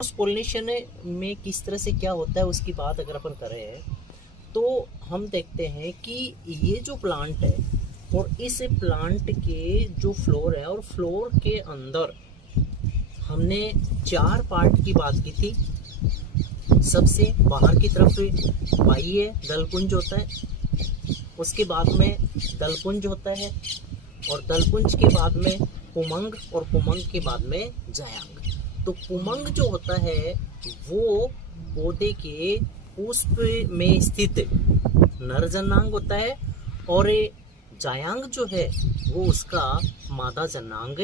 Cross pollination में किस तरह से क्या होता है उसकी बात अगर अपन करें तो हम देखते हैं कि ये जो प्लांट है और इस प्लांट के जो फ्लोर है और फ्लोर के अंदर हमने 4 पार्ट की बात की थी। सबसे बाहर की तरफ बाह्य दलपुंज होता है, उसके बाद में दलपुंज होता है और दलपुंज के बाद में पुमंग और पुमंग के बाद में जायांग। तो पुमंग जो होता है वो पौधे के पुष्प में स्थित नर जनांग होता है और जायांग जो है वो उसका मादा जनांग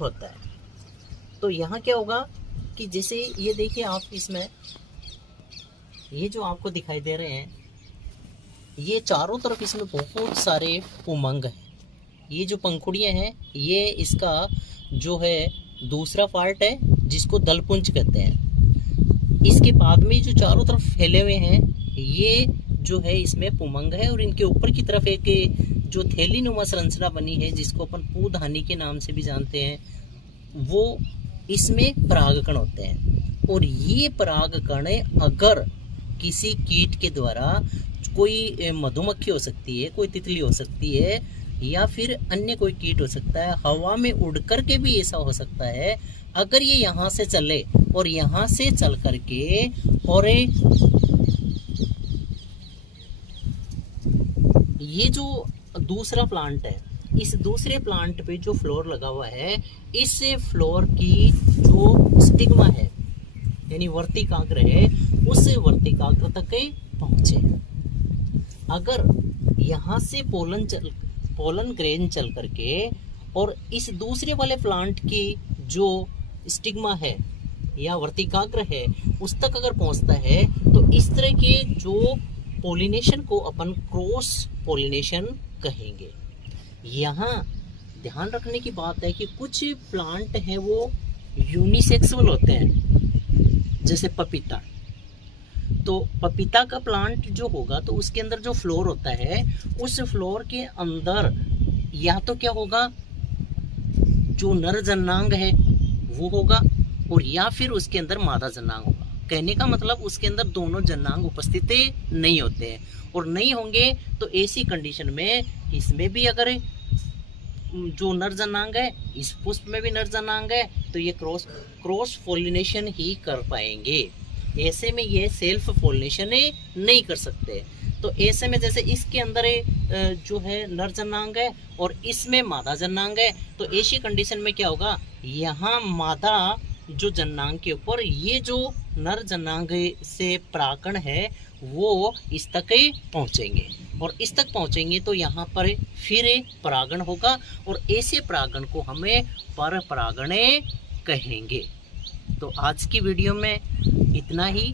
होता है। तो यहाँ क्या होगा कि जैसे ये देखिए आप, इसमें ये जो आपको दिखाई दे रहे हैं ये चारों तरफ इसमें बहुत सारे पुमंग हैं। ये जो पंखुड़ियाँ हैं ये इसका जो है दूसरा पार्ट है जिसको दलपुंज कहते हैं। इसके बाद में जो चारों तरफ फैले हुए हैं ये जो है इसमें पुमंग है और इनके ऊपर की तरफ एक जो थैली नुमा संरचना बनी है जिसको अपन पूधानी के नाम से भी जानते हैं, वो इसमें परागकण होते हैं। और ये परागकण अगर किसी कीट के द्वारा, कोई मधुमक्खी हो सकती है, कोई तितली हो सकती है या फिर अन्य कोई कीट हो सकता है, हवा में उड़ करके भी ऐसा हो सकता है, अगर ये यहाँ से चले और यहाँ से चल करके और ये जो दूसरा प्लांट है, इस दूसरे प्लांट पे जो फ्लोर लगा हुआ है, इस फ्लोर की जो स्टिग्मा है यानी वर्तिकाग्र है, उस वर्तिकाग्र तक पहुंचे। अगर यहाँ से पोलन ग्रेन चल करके और इस दूसरे वाले प्लांट की जो स्टिग्मा है या वर्तिकाग्र है उस तक अगर पहुंचता है तो इस तरह के जो पोलिनेशन को अपन क्रॉस पोलिनेशन कहेंगे। यहाँ ध्यान रखने की बात है कि कुछ प्लांट हैं वो यूनिसेक्सुअल होते हैं, जैसे पपीता। तो पपीता का प्लांट जो होगा तो उसके अंदर जो फ्लोर होता है उस फ्लोर के अंदर या तो क्या होगा, जो नर जनांग है वो होगा और या फिर उसके अंदर मादा जनांग होगा। कहने का मतलब उसके अंदर दोनों जनांग उपस्थित नहीं होते हैं, और नहीं होंगे तो ऐसी कंडीशन में इसमें भी अगर जो नर जनांग है, इस पुष्प में भी नर जनांग है, तो ये क्रॉस पोलिनेशन ही कर पाएंगे। ऐसे में ये सेल्फ पोलिनेशन नहीं कर सकते। तो ऐसे में जैसे इसके अंदर जो है नर जनांग है और इसमें मादा जनांग है, तो ऐसी कंडीशन में क्या होगा, यहाँ मादा जो जनांग के ऊपर ये जो नर जनांग से परागकण है वो इस तक पहुँचेंगे और इस तक पहुँचेंगे तो यहाँ पर फिर परागण होगा और ऐसे परागण को हमें पर परागण कहेंगे। तो आज की वीडियो में इतना ही।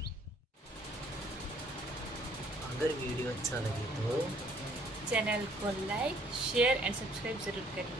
अगर वीडियो अच्छा लगे तो चैनल को लाइक, शेयर एंड सब्सक्राइब जरूर करें।